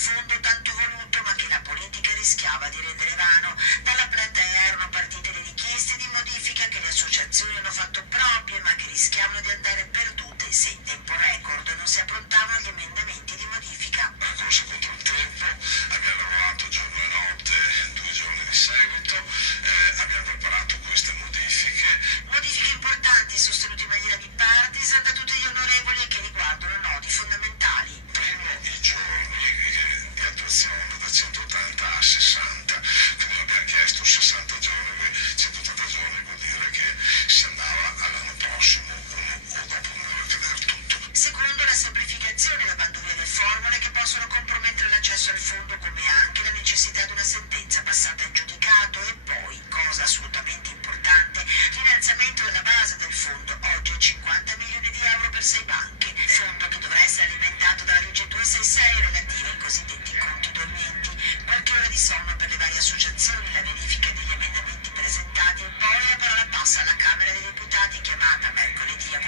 fondo tanto voluto ma che la politica rischiava di rendere vano. Dalla platea erano partite le richieste di modifica che le associazioni hanno fatto proprie ma che rischiavano di andare perdute se in tempo record non si approntavano gli emendamenti di modifica. La corsa contro il tempo, abbiamo lavorato giorno e notte, 2 giorni di seguito, abbiamo preparato queste modifiche. Modifiche importanti sostenute in maniera bipartisan da tutti gli onorevoli e che riguardano nodi fondamentali. Primo, i giorni di attuazione da 180 a 60, quindi abbiamo chiesto 60 giorni, 180 giorni vuol dire che si andava all'anno prossimo o dopo non doveva cadere tutto. Secondo, la semplificazione, lavando via le formule che possono compromettere l'accesso al fondo, come anche la necessità di una sentenza passata in giudicato. E poi, cosa assolutamente importante, l'innalzamento della base del fondo, oggi a 50 milioni di euro per 6 banche, fondo che dovrà essere alimentato dalla legge 266 relativa ai cosiddetti conti dormienti, qualche ora di sonno per le varie associazioni, la verifica degli emendamenti presentati e poi la parola passa alla Camera dei Deputati chiamata mercoledì a